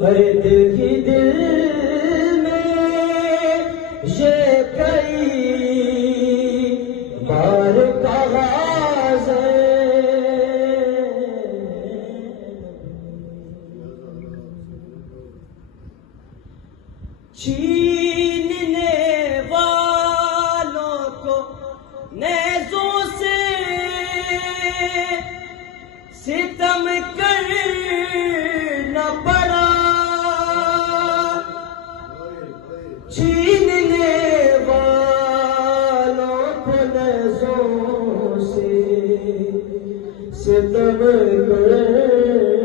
ہر دل ہی دل میں یہ کئی بار کاغذ چھیننے والوں کو نیزوں سے ستم کرنا پڑا، چھیننے والوں کو نیزوں سے ستم کرنا